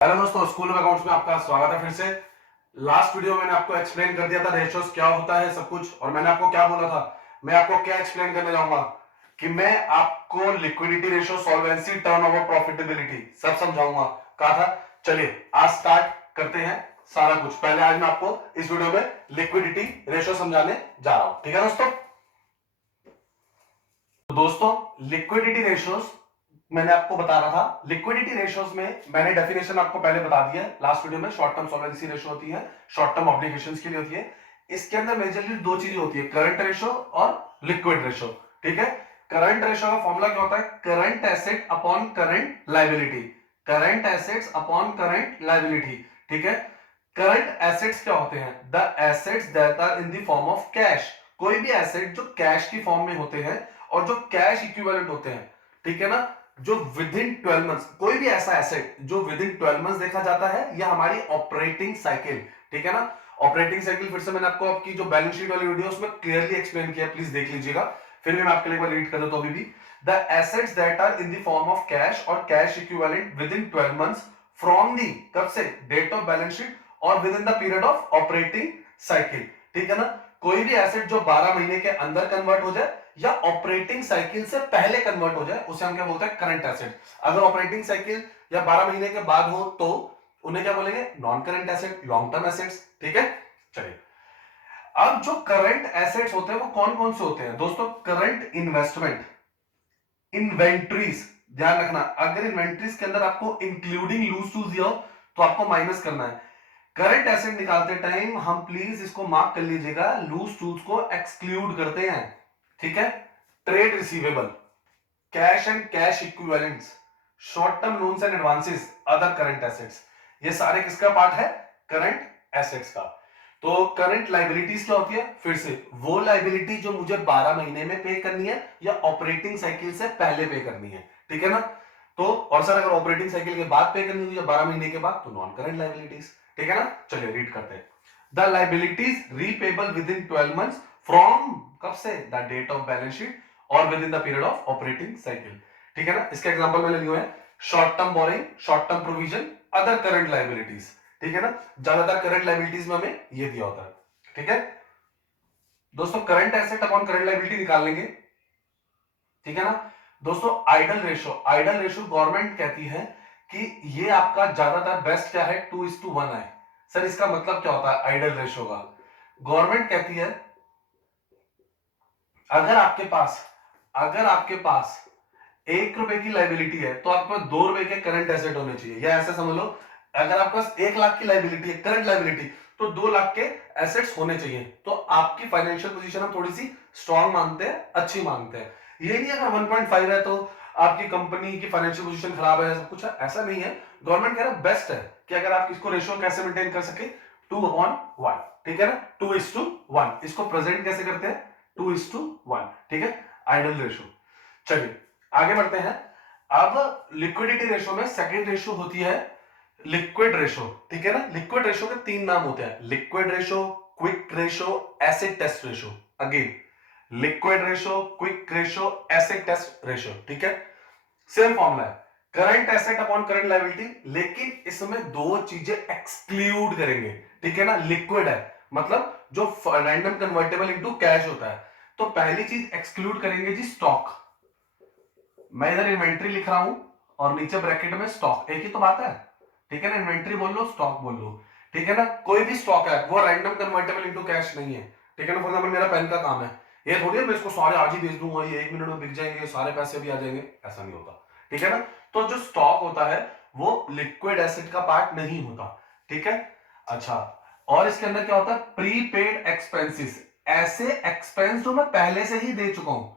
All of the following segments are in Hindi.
हेलो दोस्तों, स्कूल ऑफ अकाउंट्स में आपका स्वागत है फिर से। लास्ट वीडियो मैंने आपको एक्सप्लेन कर दिया था रेशियोज क्या होता है सब कुछ, और मैंने आपको क्या बोला था, मैं आपको क्या एक्सप्लेन करने जाऊंगा कि मैं आपको liquidity ratio, solvency, turnover, profitability सब समझाऊंगा। कहा था। चलिए आज स्टार्ट करते हैं सारा कुछ। पहले आज मैं आपको इस वीडियो में लिक्विडिटी रेशियो समझाने जा रहा हूं, ठीक है दोस्तों। तो दोस्तों, लिक्विडिटी रेशियोज मैंने आपको बता रहा था। लिक्विडिटी रेशियोज में मैंने डेफिनेशन आपको पहले बता दिया है लास्ट वीडियो में। शॉर्ट टर्म सॉल्वेंसी रेशियो होती है, शॉर्ट टर्म ऑब्लिगेशंस के लिए होती है। इसके अंदर मेजरली दो चीजें होती है, करंट रेशियो और लिक्विड रेशियो। ठीक है। करंट रेशियो का फॉर्मूला क्या होता है? Current asset upon current liability. Current assets upon current liability. ठीक है। करंट एसेट्स क्या होते हैं? The assets that are in the form of cash. कोई भी एसेट जो कैश की फॉर्म में होते हैं और जो कैश इक्विवेलेंट होते हैं, ठीक है ना, जो विद इन 12 मंथ्स, कोई भी ऐसा एसेट जो विद इन 12 मंथ्स देखा जाता है, यह हमारी ऑपरेटिंग साइकिल। ठीक है ना। ऑपरेटिंग साइकिल फिर से मैंने आपको आपकी जो बैलेंस शीट वाली वीडियो उसमें क्लियरली एक्सप्लेन किया, प्लीज देख लीजिएगा। फिर भी मैं आपके लिए एक बार रीड कर देता हूं। अभी भी the assets that are in the form of cash और cash equivalent within 12 months from the, कब से? डेट ऑफ बैलेंस शीट और within the period of operating cycle. ठीक है ना। कोई भी एसेट जो 12 महीने के अंदर कन्वर्ट हो जाए या ऑपरेटिंग साइकिल से पहले कन्वर्ट हो जाए, उसे हम क्या बोलते हैं? Current asset. अगर ऑपरेटिंग साइकिल या 12 महीने के बाद हो तो उन्हें क्या बोलेंगे? Non current asset, long term assets. ठीक है। चलिए, अब जो करंट एसेट्स होते हैं वो कौन कौन से होते हैं दोस्तों? Current investment, inventories. ध्यान रखना, अगर इन्वेंट्रीज के अंदर आपको इंक्लूडिंग लूज टूल्स दिया हो तो आपको माइनस करना है। करंट एसेट निकालते टाइम हम प्लीज इसको मार्क कर लीजिएगा, लूज टूल्स को एक्सक्लूड करते हैं। ठीक है। Trade receivable, cash and cash equivalents, short term loans and advances, other current assets, ये सारे किसका पार्ट है? करंट एसेट्स का। तो करंट लाइबिलिटीज क्या होती है? फिर से वो लाइबिलिटी जो मुझे 12 महीने में पे करनी है या ऑपरेटिंग साइकिल से पहले पे करनी है। ठीक है ना। तो और सर अगर ऑपरेटिंग साइकिल के बाद पे करनी हुई या 12 महीने के बाद, तो नॉन करंट लाइबिलिटीज। ठीक है ना। चलिए रीड करते हैं। The liabilities repayable within 12 months from, कब से? The date of balance sheet और within the period of operating cycle. ठीक है ना। इसका एग्जांपल मैंने लिए हैं short term borrowing, short term provision, other current liabilities. ठीक है ना। ज्यादातर करंट लाइबिलिटीज में हमें ये दिया होता है। ठीक है दोस्तों, current asset upon current liability निकाल लेंगे। ठीक है ना दोस्तों। Ideal ratio, ideal ratio government कहती है कि ये आपका ज्यादातर बेस्ट क्या है? 2:1 है। सर इसका मतलब क्या होता है आइडल रेशियो का? गवर्नमेंट कहती है अगर आपके पास, अगर आपके पास 1 रुपए की लाइबिलिटी है तो आपके पास 2 रुपए के करंट एसेट होने चाहिए। या ऐसा समझ लो, अगर आपके पास 1 लाख की लाइबिलिटी है, करंट लाइबिलिटी, तो 2 लाख के एसेट्स होने चाहिए। तो आपकी फाइनेंशियल पोजीशन हम थोड़ी सी स्ट्रांग मानते हैं, अच्छी मानते हैं। ये नहीं अगर 1.5 है तो आपकी कंपनी की फाइनेंशियल पोजीशन खराब है, सब कुछ है, ऐसा नहीं है। गवर्नमेंट कह रहा है बेस्ट है कि अगर आप इसको रेशियो कैसे मेंटेन कर सके? 2/1। ठीक है ना। 2:1 इसको प्रेजेंट कैसे करते हैं? 2:1। ठीक है, आइडल रेशियो। चलिए आगे बढ़ते हैं। अब लिक्विडिटी रेशियो में सेकंड रेशियो होती है लिक्विड रेशियो। ठीक है ना। लिक्विड रेशियो के 3 नाम होते हैं, liquid ratio, quick ratio, acid test ratio. Again liquid ratio, quick ratio, acid test ratio. ठीक है। सेम फॉर्मूला है, current asset upon current liability, लेकिन इसमें दो चीजें एक्सक्लूड करेंगे। ठीक है ना। लिक्विड है मतलब जो रैंडम कन्वर्टेबल इनटू कैश होता है। तो पहली चीज एक्सक्लूड करेंगे जी, स्टॉक। मैं इधर इन्वेंट्री लिख रहा हूं और नीचे ब्रैकेट में स्टॉक, एक ही तो बात है। ठीक है ना। इन्वेंट्री बोल लो, स्टॉक बोल लो। ठीक है ना। कोई भी स्टॉक है वो रैंडम कन्वर्टेबल इनटू कैश नहीं है। ठीक है ना। फॉर एग्जांपल मेरा पेन का काम है, ये थोड़ी है मैं इसको सारे आज ही बेच दूंगा, ये 1 मिनट में बिक जाएंगे, सारे पैसे भी आ जाएंगे, ऐसा नहीं होता। ठीक है ना। तो जो स्टॉक होता है वो लिक्विड एसेट का पार्ट नहीं होता। ठीक है। अच्छा, और इसके अंदर क्या होता है? प्रीपेड एक्सपेंसेस, ऐसे एक्सपेंस जो मैं पहले से ही दे चुका हूं,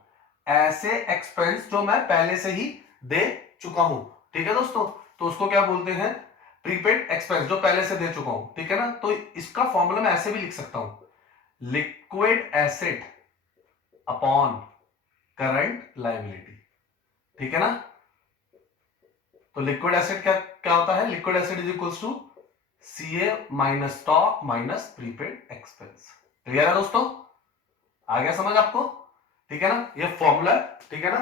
ऐसे एक्सपेंस जो मैं पहले से ही दे चुका हूं। ठीक है दोस्तों, तो उसको क्या बोलते हैं? प्रीपेड एक्सपेंस, जो पहले से दे चुका हूं। ठीक है ना। तो इसका फॉर्मूला मैं ऐसे भी लिख सकता हूं, liquid asset upon current liability. ठीक है ना। तो लिक्विड एसेट क्या क्या होता है? Liquid asset is equals to CA minus stock minus prepaid expense. Clear है दोस्तों? आ गया समझ आपको? ठीक है ना। ये फॉर्मूला, ठीक है ना।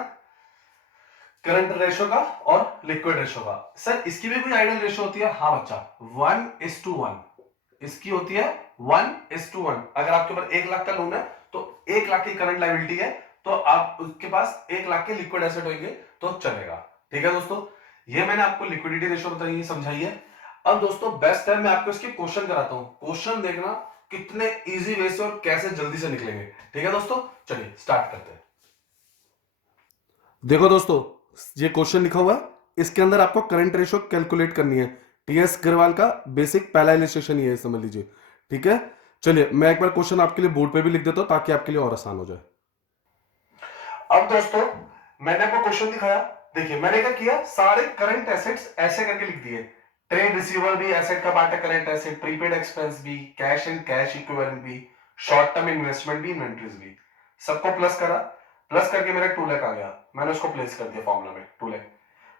करंट रेशो का और लिक्विड रेशो का। सर इसकी भी कोई आइडियल रेशो होती है? हाँ बच्चा, 1:1। इसकी होती है 1:1। अगर आपके पास 1 लाख का लोन है तो 1 लाख की करंट लायबिलिटी है, तो आप उसके पास 1 लाख के लिक्विड एसेट होंगे तो चलेगा। ठीक है दोस्तों, ये मैंने आपको लिक्विडिटी रेशो बताई, समझाई है। अब दोस्तों बेस्ट है मैं आपको इसके क्वेश्चन कराता हूं, क्वेश्चन देखना कितने इजी वे से और कैसे जल्दी से निकलेंगे। ठीक है दोस्तों, चलिए स्टार्ट करते हैं। देखो दोस्तों, ये क्वेश्चन लिखा हुआ है, इसके अंदर आपको करंट रेशो कैलकुलेट करनी है। टीएस अग्रवाल का बेसिक पहला इलस्ट्रेशन ये है, समझ लीजिए। ठीक है, चलिए मैं एक बार क्वेश्चन आपके लिए बोर्ड पे भी लिख देता हूं ताकि आपके लिए और आसान हो जाए। अब दोस्तों मैंने आपको क्वेश्चन दिखाया, देखिए मैंने क्या किया, सारे करंट एसेट्स ऐसे करके लिख दिए। ट्रेड रिसीवर भी एसेट का पार्ट है, करंट एसेट, प्रीपेड एक्सपेंस भी, कैश एंड कैश इक्विवेलेंट भी, शॉर्ट टर्म इन्वेस्टमेंट भी, इन्वेंटरीज भी, सबको प्लस करा। प्लस करके मेरा 2 लाख आ गया, मैंने उसको प्लेस कर दिया फॉर्मूला में 2 lakh.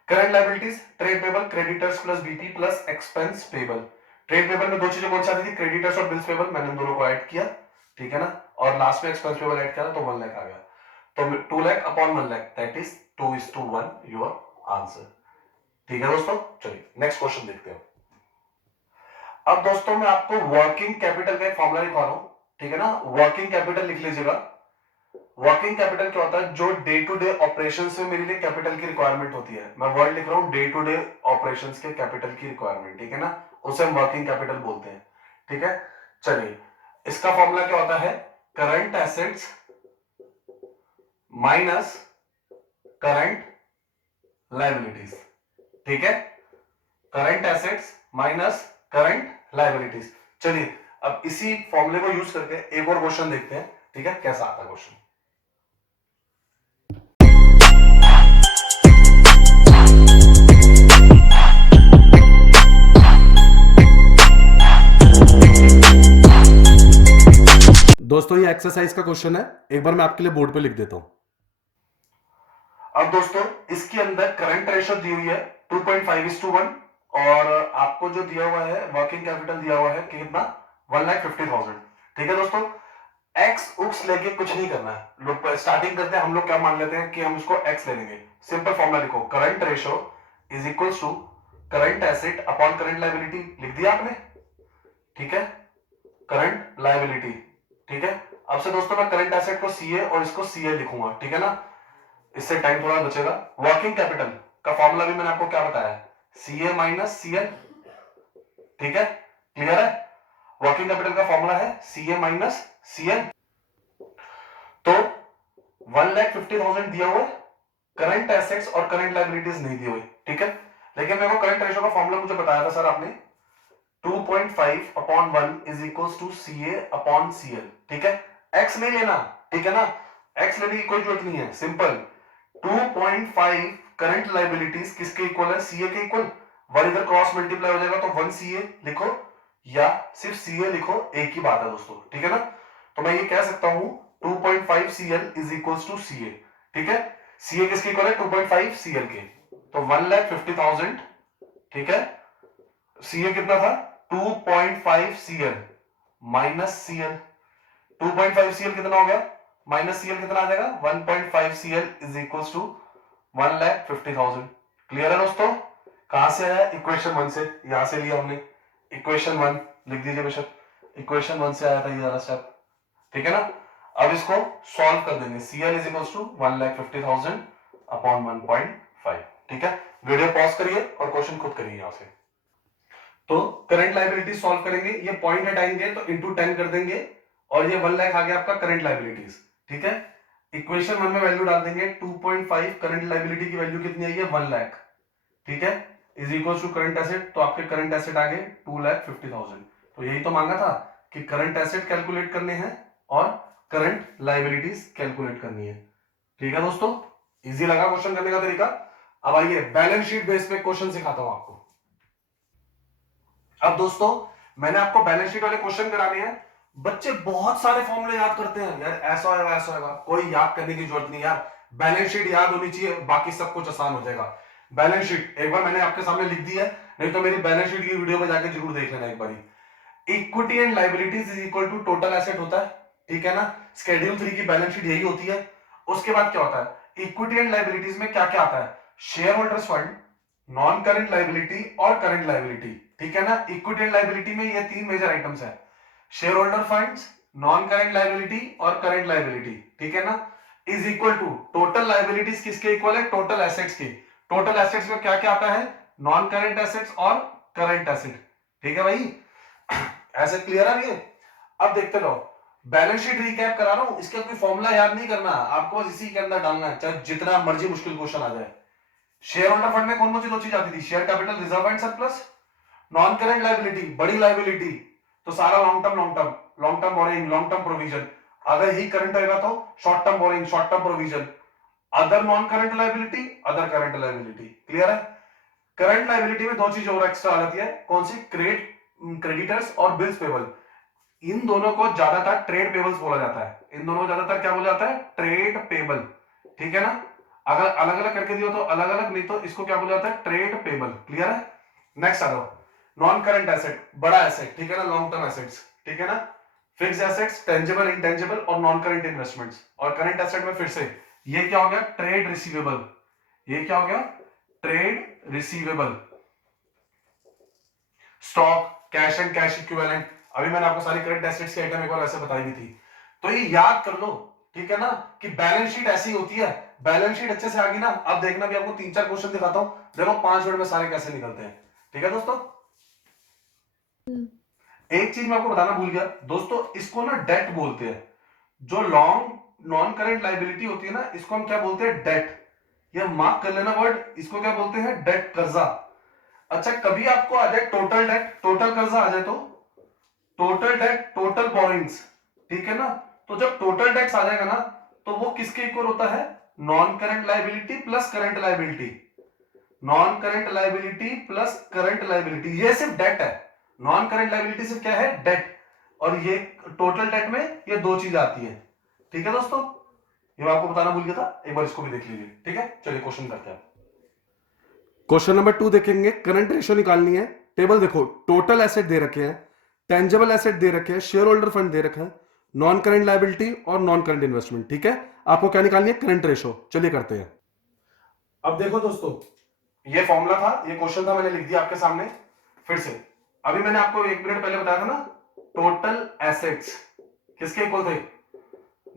Current liabilities, trade payable, creditors plus BP plus expense payable. Trade payable में दो चीजें कौन सी आती थी, क्रेडिटर्स और बिल्स पेबल, मैंने दोनों को ऐड किया। ठीक है ना, और लास्ट में एक्सपेंस पेबल ऐड किया तो 1 लाख आ गया। तो 2 lakh upon 1 lakh, that is 2:1 your answer. ठीक है दोस्तों, चलिए नेक्स्ट क्वेश्चन देखते हैं। अब दोस्तों मैं आपको वर्किंग कैपिटल का एक फॉर्मूला लिखवा रहा हूं। ठीक है ना, वर्किंग कैपिटल लिख लीजिएगा। वर्किंग कैपिटल क्या होता है, जो डे टू डे ऑपरेशंस में मेरे लिए कैपिटल की रिक्वायरमेंट होती है। मैं वर्ड लिख रहा हूं, डे टू डे ऑपरेशंस के कैपिटल की रिक्वायरमेंट। ठीक है ना, उसे हम वर्किंग कैपिटल बोलते हैं। ठीक है, चलिए इसका फॉर्मूला क्या होता है, current assets minus current liabilities. ठीक है, current assets minus current liabilities. चलिए अब इसी फॉर्मूले को यूज करके एक और क्वेश्चन देखते हैं। ठीक है, कैसा आता है क्वेश्चन। दोस्तों ये एक्सरसाइज का क्वेश्चन है, एक बार मैं आपके लिए बोर्ड पे लिख देता हूं। अब दोस्तों इसके अंदर करंट रेशो दी हुई है 2.5:1 और आपको जो दिया हुआ है वर्किंग कैपिटल दिया हुआ है कितना, 1,50,000। ठीक है दोस्तों, एक्स उक्स लेके कुछ नहीं करना है, लोग स्टार्टिंग करते हैं हम लोग क्या मान लेते हैं कि हम इसको एक्स ले लेंगे। सिंपल फॉर्मूला लिखो, current ratio is equal to current asset upon current liability, लिख दिया आपने। ठीक है, करंट लायबिलिटी। ठीक है, अब से दोस्तों मैं करंट एसेट को सीए और इसको सीए लिखूंगा। ठीक है ना, इससे टाइम थोड़ा बचेगा। वर्किंग कैपिटल का फॉर्मूला भी मैंने आपको क्या बताया, सीए माइनस सीएल। ठीक है, क्लियर है, वर्किंग कैपिटल का फॉर्मूला है सीए माइनस सीएल। तो 1,50,000 दिया हुआ, करंट एसेट्स और करंट लायबिलिटीज नहीं दी हुई। ठीक है, लेकिन मेरे को करंट रेशो का फॉर्मूला मुझे बताया था सर आपने, 2.5/1 is equal to CA upon CL. ठीक है, एक्स नहीं लेना। ठीक है ना, एक्स लेने की कोई जरूरत नहीं है, सिंपल 2.5 करंट लायबिलिटीज किसके इक्वल है, सीए के इक्वल। 1 इधर क्रॉस मल्टीप्लाई हो जाएगा तो 1 सीए लिखो या सिर्फ सीए लिखो, एक ही बात है दोस्तों। ठीक है ना, तो मैं ये कह सकता हूं 2.5 CL is equal to CA. ठीक है, सीए किसके इक्वल है, 2.5 सीएल के, तो 1,50,000। ठीक है, सीए कितना था, 2.5 सीएल माइनस सीएल। 2.5 सीएल कितना हो गया, माइनस सीएल कितना आ जाएगा, 1.5 CL is equal to 1,50,000। Clear है दोस्तों, कहां से आया, इक्वेशन 1 से, यहां से लिया हमने इक्वेशन 1, लिख दीजिए बेशक, इक्वेशन 1 से आया था ये वाला स्टेप। ठीक है ना, अब इसको सॉल्व कर देंगे, CL is equal to 1,50,000 upon 1.5। ठीक है, वीडियो पॉज करिए और क्वेश्चन खुद करिए यहां से। तो करंट लायबिलिटी सॉल्व करेंगे, ये पॉइंट हटाएंगे तो इंटू 10 कर देंगे और ये 1 लाख आ गया आपका करंट लायबिलिटीज। ठीक है, इक्वेशन 1 में वैल्यू डाल देंगे, 2.5 करंट लायबिलिटी की वैल्यू कितनी आई है, 1 लाख। ठीक है, is equal to current asset, तो आपके करंट एसेट आ गए 2,50,000। तो यही तो मांगा था कि करंट एसेट कैलकुलेट करने हैं और करंट लायबिलिटीज कैलकुलेट करनी है। ठीक है दोस्तों, इजी लगा क्वेश्चन करने का तरीका। अब आइए बैलेंस शीट बेस पे क्वेश्चन सिखाता हूं आपको। अब दोस्तों मैंने आपको बैलेंस शीट वाले क्वेश्चन कराने हैं। बच्चे बहुत सारे फॉर्मूले याद करते हैं, यार ऐसा होगा ऐसा होगा, कोई याद करने की जरूरत नहीं यार, बैलेंस शीट याद होनी चाहिए, बाकी सब कुछ आसान हो जाएगा। बैलेंस शीट एक बार मैंने आपके सामने लिख दी है, नहीं तो मेरी बैलेंस शीट की वीडियो पे जाके जरूर देख लेना एक बार। Equity and liabilities is equal to total asset होता है। ठीक है ना, शेड्यूल 3 की बैलेंस शीट यही होती है। उसके बाद क्या होता है, इक्विटी एंड लायबिलिटीज में क्या क्या आता है, share holders fund, non current liability और करंट लाइबिलिटी, ठीक है ना। इक्विटी एंड लाइबिलिटी में ये तीन मेजर आइटम्स है, share holder funds, non current liability और करंट लाइबिलिटी, ठीक है ना। Is equal to total liabilities किसके इक्वल है, टोटल एसेट्स के। टोटल एसेट्स में क्या क्या आता है, नॉन करंट एसेट्स और करंट एसेट, ठीक है भाई। ऐसे क्लियर है ये। अब देखते रहो, बैलेंस शीट रिकैप करा रहा हूं, इसका कोई फॉर्मूला याद नहीं करना, आपको बस इसी के अंदर डालना है, चाहे जितना मर्जी मुश्किल क्वेश्चन आ जाए। शेयर होल्डर फंड में कौन कौन सी दो चीज आती थी, share capital, reserve and surplus. Non current liability, बड़ी लाइबिलिटी, तो सारा long term borrowing, long term provision. अगर ही करंट होगा तो short term borrowing, short term provision. Other non current liability, other current liability, clear है। करंट लाइबिलिटी में दो चीजें और एक्स्ट्रा आ जाती है, कौन सी, क्रेडिटर्स और बिल्स पेबल। इन दोनों को ज्यादातर ट्रेड पेबल्स बोला जाता है, इन दोनों को ज्यादातर क्या बोला जाता है, ट्रेड पेबल, ठीक है ना। अगर अलग अलग करके दियो तो अलग अलग, नहीं तो इसको क्या बोला जाता है, ट्रेड पेबल, क्लियर है। नेक्स्ट आ जाओ, नॉन करंट एसेट, बड़ा एसेट, ठीक है ना, लॉन्ग टर्म एसेट्स, ठीक है ना। फिक्स एसेट्स, टेंजिबल, इंटेंजिबल और नॉन करंट इन्वेस्टमेंट्स। और करंट एसेट में फिर से ये क्या हो गया, ट्रेड रिसीवेबल, ये क्या हो गया, trade receivable, stock, cash and cash equivalent. अभी मैंने आपको सारी करंट एसेट्स की आइटम एक बार ऐसे बताई भी थी, तो ये याद कर लो, ठीक है ना, कि बैलेंस शीट ऐसी होती है। बैलेंस शीट अच्छे से आ गई ना, अब देखना भी आपको तीन चार क्वेश्चन दिखाता हूं, देखो 5 मिनट में सारे कैसे निकलते हैं, ठीक है दोस्तों। एक चीज मैं आपको बताना भूल गया दोस्तों, इसको ना डेट बोलते हैं, जो लॉन्ग नॉन करंट लाइबिलिटी होती है ना, इसको हम क्या बोलते हैं, डेट। ये मार्क कर लेना वर्ड, इसको क्या बोलते हैं, डेट, कर्जा। अच्छा, कभी आपको आ जाए टोटल डेट, टोटल कर्जा आ जाए तो टोटल डेट, टोटल बोरिंग्स, ठीक है ना। तो जब टोटल डेट्स आ जाएगा ना, तो वो किसके इक्वल होता है, non current liability plus current liability, non current liability plus current liability, ये सिर्फ डेट है। नॉन करंट लाइबिलिटी सिर्फ क्या है, डेट, और ये टोटल डेट में ये दो चीज आती है, ठीक है दोस्तों। ये मैं आपको बताना भूल गया था, एक बार इसको भी देख लीजिए, ठीक है। चलिए क्वेश्चन करते हैं। क्वेश्चन नंबर 2 देखेंगे, करंट रेशियो निकालनी है। टेबल देखो, टोटल एसेट दे रखे हैं, टेंजिबल एसेट दे रखे हैं, शेयर होल्डर फंड दे रखा है, नॉन करंट लायबिलिटी और नॉन करंट इन्वेस्टमेंट, ठीक है। आपको क्या निकालनी है, करंट रेशियो। चलिए करते हैं। अब देखो दोस्तों, ये फॉर्मूला था, ये क्वेश्चन था, मैंने लिख दिया आपके सामने फिर से। अभी मैंने आपको 1 मिनट पहले बताया था ना, टोटल एसेट्स किसके इक्वल थे,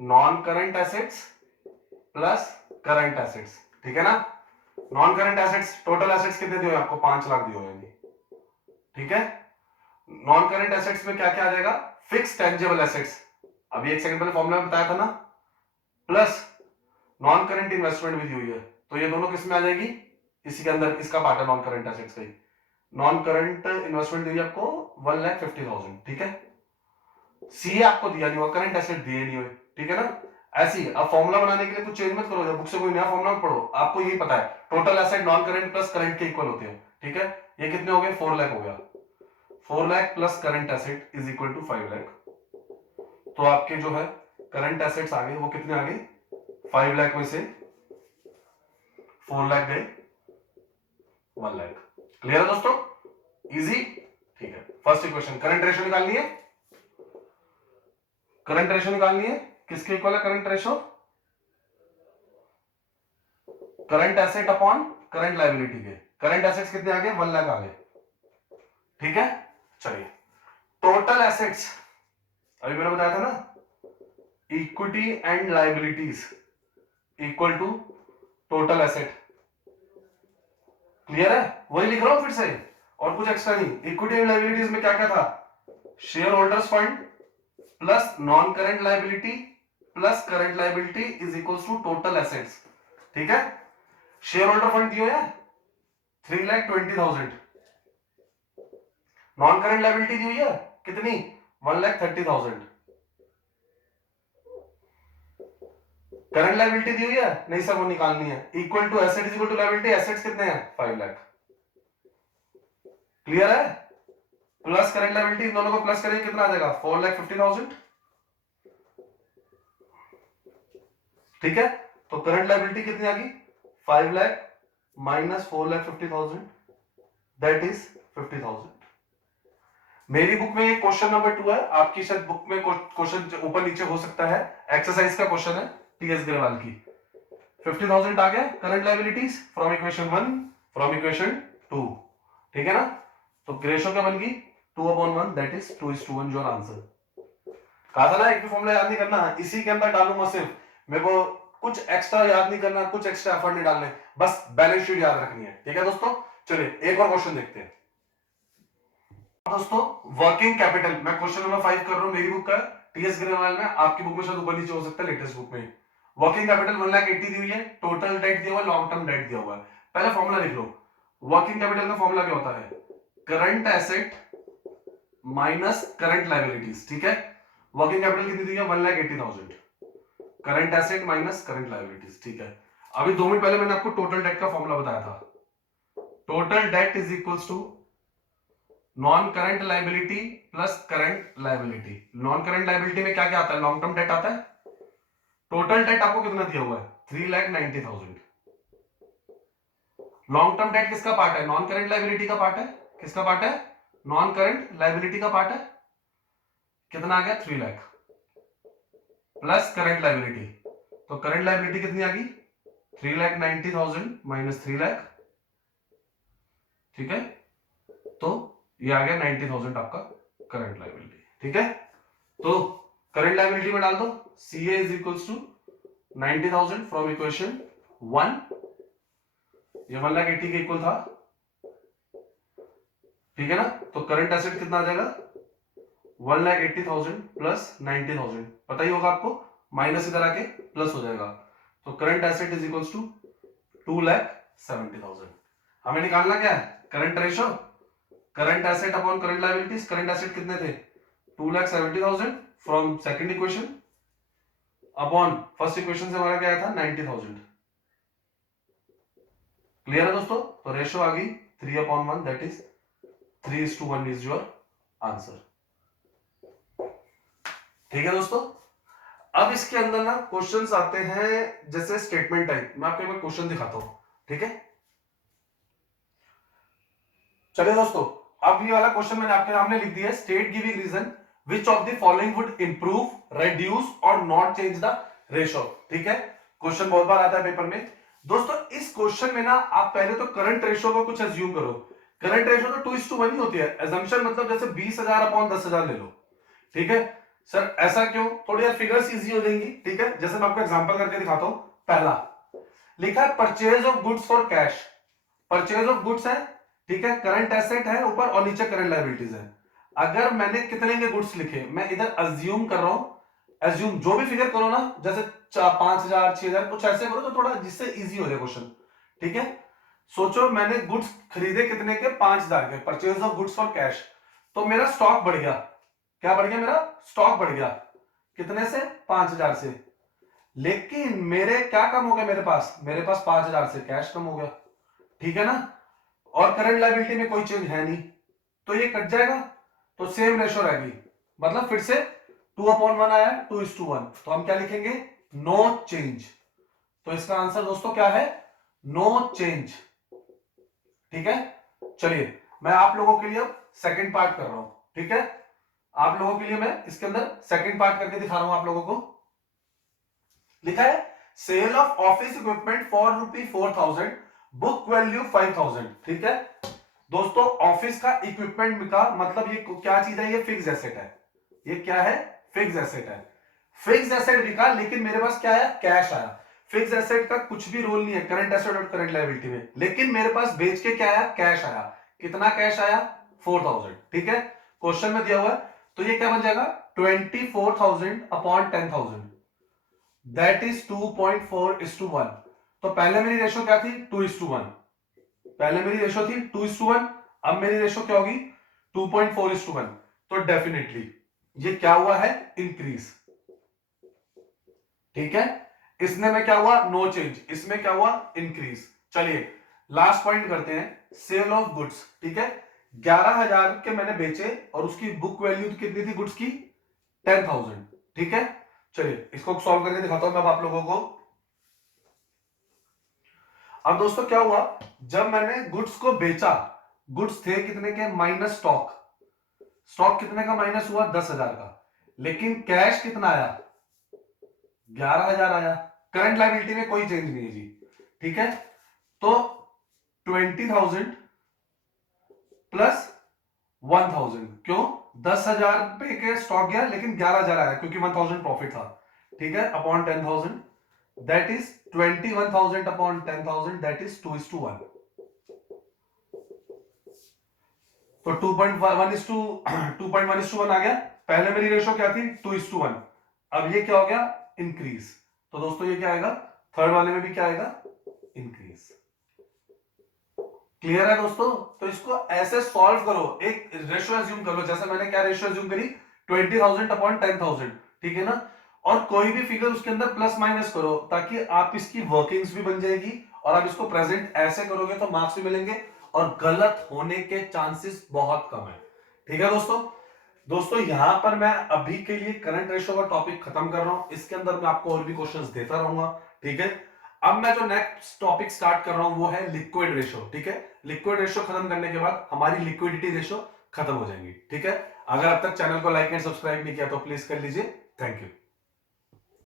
non current assets plus current assets, ठीक है ना। Non current assets, total assets कितने दिए आपको, 5 लाख दिए हुए, ठीक है। नॉन करंट एसेट्स में क्या क्या आ जाएगा, फिक्स टेंजिबल एसेट्स, अभी एक सेकंड पहले फॉर्मूला में बताया था ना, प्लस नॉन करंट इन्वेस्टमेंट भी दी हुई है, तो ये दोनों किस में आ जाएगी, इसी के अंदर, इसका पार्ट है नॉन करंट एसेट्स का ही। नॉन करंट इन्वेस्टमेंट दी हुई आपको 1,50,000, ठीक है। सी आपको दिया नहीं हुआ, करंट एसेट दिए नहीं हुए, ठीक है ना। ऐसी अब फॉर्मूला बनाने के लिए कुछ चेंज मत करो, बुक से कोई नया फॉर्मूला मत पढ़ो, आपको यही पता है total asset non current plus current के इक्वल होते हैं, ठीक है। ये कितने हो गए, 4 लाख हो गया, 4 lakh plus current asset is equal to 5 lakh. तो आपके जो है करंट एसेट्स आ गए, वो कितने आ गए, 5 लाख में से 4 लाख गए 1 लाख। क्लियर है दोस्तों, इजी, ठीक है। फर्स्ट इक्वेशन, करंट रेशियो निकालनी है, करंट रेशियो निकालनी है, किसके इक्वल है current ratio, current asset upon current liability के। करंट एसेट्स कितने आ गए, 1 लाख आ गए, ठीक है। चलिए, टोटल एसेट्स, अभी मैंने बताया था ना, equity and liabilities equal to total asset, clear है, वही लिख रहा हूं फिर से, और कुछ एक्स्ट्रा नहीं। इक्विटी एंड लायबिलिटीज में क्या क्या था, share holders fund plus non current liability plus current liability is equal to total assets, ठीक है। शेयर होल्डर फंड दियो है 3,20,000, नॉन करंट लायबिलिटी दी हुई है कितनी, 1,30,000, करंट लायबिलिटी दी हुई है, नहीं सर वो निकालनी है, equal to asset is equal to liability, assets कितने हैं, 5 लाख, क्लियर है। प्लस करंट लायबिलिटी, इन दोनों को प्लस करेंगे कितना आ जाएगा, 4,50,000, ठीक है। तो करंट लायबिलिटी कितनी आ गई, 5 लाख माइनस 4,50,000, दैट इज 50,000। मेरी बुक में क्वेश्चन नंबर 2 है, आपकी शायद बुक में क्वेश्चन ऊपर नीचे हो सकता है, एक्सरसाइज का क्वेश्चन है टीएस ग्रेवाल की। 50,000 आ गया current liabilities from equation 1 from equation 2, ठीक है ना। तो रेशो क्या बन गई 2/1, दैट इज 2:1 योर आंसर। कहा था ना एक भी फॉर्मूला याद नहीं करना, इसी के अंदर डालूंगा सिर्फ, मेरे को कुछ एक्स्ट्रा याद नहीं करना, कुछ एक्स्ट्रा एफर्ट नहीं डालने, बस बैलेंस शीट याद रखनी है, ठीक है दोस्तों। चलिए एक और क्वेश्चन देखते हैं दोस्तों। वर्किंग कैपिटल, मैं क्वेश्चन नंबर 5 कर रहा हूं, मेरी बुक का टीएस ग्रेवाल में, आपकी बुक में शायद ऊपर नीचे हो सकता है लेटेस्ट बुक में। वर्किंग कैपिटल 1,80,000 दी हुई है, टोटल डेट दिया हुआ है, लॉन्ग टर्म डेट दिया हुआ है। पहले फॉर्मूला लिख लो। वर्किंग कैपिटल का फॉर्मूला क्या होता है, current asset minus current liabilities, ठीक है। वर्किंग कैपिटल कितनी दी है 1,80,000, current asset minus current liabilities, ठीक है। अभी 2 मिनट पहले मैंने आपको टोटल डेट का फॉर्मूला बताया था, total debt is equals to non current liability plus current liability. Non current liability में क्या क्या आता है, लॉन्ग टर्म डेट आता है। टोटल डेट आपको कितना दिया हुआ है 3,90,000। लॉन्ग टर्म डेट किसका पार्ट है, नॉन करंट लाइबिलिटी का पार्ट है। किसका पार्ट है, नॉन करंट लाइबिलिटी का पार्ट है। कितना आ गया 3 लाख प्लस करंट लाइबिलिटी, तो करंट लाइबिलिटी कितनी आ गई 3,90,000 माइनस 3 लाख, ठीक है। तो ये आ गया 90,000 आपका करंट लाइबिलिटी, ठीक है। तो करंट लाइबिलिटी में डाल दो CA is equals to 90,000 from equation 1, ये 1,80,000 के इक्वल था, ठीक है ना। तो करंट एसेट कितना आ जाएगा 1,80,000 प्लस 90,000, पता ही होगा आपको, माइनस इधर आके प्लस हो जाएगा। तो current asset is equals to 2,70,000। हमें निकालना क्या है, current ratio, current asset upon current liabilities. Current asset कितने थे 2,70,000 from second equation upon first equation से हमारा क्या आया था 90,000। क्लियर है दोस्तों। तो रेशो आ गई 3/1, that is 3:1 is your answer, ठीक है दोस्तों। अब इसके अंदर ना क्वेश्चंस आते हैं जैसे स्टेटमेंट टाइप, मैं आपको एक बार क्वेश्चन दिखाता हूं, ठीक है। चलिए दोस्तों, अब ये वाला क्वेश्चन मैंने आपके सामने लिख दिया है, state giving reason which of the following would improve reduce और नॉट चेंज द रेशो, ठीक है। क्वेश्चन बहुत बार आता है पेपर में दोस्तों। इस क्वेश्चन में ना आप पहले तो करंट रेशो को कुछ एज्यूम करो। करंट रेशो तो 2:1 ही होती है, एजम्पशन मतलब जैसे 20,000 अपॉन 10,000 ले लो, ठीक है। सर ऐसा क्यों, थोड़ी यार फिगर्स इजी हो जाएंगी, ठीक है। जैसे मैं आपको एग्जांपल करके दिखाता हूं। पहला लिखा है purchase of goods for cash, purchase of goods है, ठीक है, करंट एसेट है ऊपर और नीचे करंट लायबिलिटीज है। अगर मैंने कितने के गुड्स लिखे, मैं इधर अज्यूम कर रहा हूं, अज्यूम जो भी फिगर करो ना, जैसे 5,000 6,000 कुछ ऐसे करो तो थोड़ा जिससे इजी हो जाए क्वेश्चन, ठीक है। सोचो मैंने गुड्स खरीदे कितने के 5,000 के, purchase of goods for cash, तो मेरा स्टॉक बढ़ गया। क्या बढ़ गया, मेरा स्टॉक बढ़ गया कितने से 5,000 से। लेकिन मेरे क्या कम हो गया, मेरे पास 5,000 से कैश कम हो गया, ठीक है ना। और करंट लायबिलिटी में कोई चेंज है नहीं, तो ये कट जाएगा, तो सेम रेशो रहेगी। मतलब फिर से 2/1 आया 2:1, तो हम क्या लिखेंगे नो चेंज। तो इसका आंसर दोस्तों क्या है नो चेंज, ठीक है। चलिए मैं आप लोगों के लिए अब सेकंड पार्ट कर रहा हूं, ठीक है। आप लोगों के लिए मैं इसके अंदर सेकंड पार्ट करके दिखा रहा हूं आप लोगों को। लिखा है sale of office equipment for ₹4,000, book value 5,000, ठीक है। दोस्तों ऑफिस का इक्विपमेंट का मतलब ये क्या चीज है, ये फिक्स एसेट है। ये क्या है, फिक्स एसेट है। फिक्स एसेट बिका, लेकिन मेरे पास क्या आया, कैश आया। फिक्स एसेट का कुछ भी रोल नहीं है करंट एसेट और करंट लायबिलिटी में, लेकिन मेरे पास बेच के क्या आया, कैश आया। कितना कैश आया 4,000, ठीक है। क्वेश्चन में दिया हुआ है, तो ये क्या बन जाएगा 24,000 अपॉन 10,000, दैट इज 2.4:1। तो पहले मेरी रेशो क्या थी 2:1, पहले मेरी रेशो थी 2:1, अब मेरी रेशो क्या होगी 2.4:1। तो डेफिनेटली ये क्या हुआ है इंक्रीज, ठीक है। इसने में क्या हुआ नो चेंज, इसमें क्या हुआ इंक्रीज। चलिए लास्ट पॉइंट करते हैं, सेल ऑफ गुड्स, ठीक है। 11,000 के मैंने बेचे और उसकी बुक वैल्यू कितनी थी गुड्स की 10,000, ठीक है। चलिए इसको सॉल्व करके दिखाता हूं मैं आप लोगों को। अब दोस्तों क्या हुआ, जब मैंने गुड्स को बेचा, गुड्स थे कितने के माइनस स्टॉक, स्टॉक कितने का माइनस हुआ 10,000 का, लेकिन कैश कितना आया 11,000 आया, करंट लायबिलिटी में कोई चेंज नहीं है जी, ठीक है। तो 20,000 प्लस 1,000, क्यों? 10,000 रुपए के स्टॉक गया लेकिन 11,000 आया क्योंकि 1,000 प्रॉफिट था, ठीक है, upon 10,000, that is 21,000 upon 10,000, that is 2:1। तो 2.1:1 आ गया। पहले मेरी रेशो क्या थी? 2:1। अब ये क्या हो गया? इंक्रीज। तो दोस्तों ये क्या आएगा? थर्ड वाले में भी क्या आएगा? इंक्रीज। क्लियर है दोस्तों? तो इसको ऐसे सॉल्व करो, एक रेशो एज्यूम कर लो, जैसे मैंने क्या रेशो एज्यूम करी? 20,000 अपॉन 10,000, ठीक है ना। और कोई भी फिगर उसके अंदर प्लस माइनस करो, ताकि आप इसकी वर्किंग्स भी बन जाएगी, और आप इसको प्रेजेंट ऐसे करोगे तो मार्क्स भी मिलेंगे, और गलत होने के चांसेस बहुत कम है, ठीक है दोस्तों। दोस्तों यहां पर मैं अभी के लिए करंट रेशो का टॉपिक खत्म कर रहा हूं, इसके अंदर मैं आपको और भी क्वेश्चंस देता रहूंगा, ठीक है। अब मैं जो नेक्स्ट टॉपिक स्टार्ट कर रहा हूं वो है लिक्विड रेशो, ठीक है। लिक्विड रेशो खत्म करने के बाद हमारी लिक्विडिटी रेशो खत्म हो जाएंगी, ठीक है। अगर अब तक चैनल को लाइक एंड सब्सक्राइब नहीं किया तो प्लीज कर लीजिए। Thank you.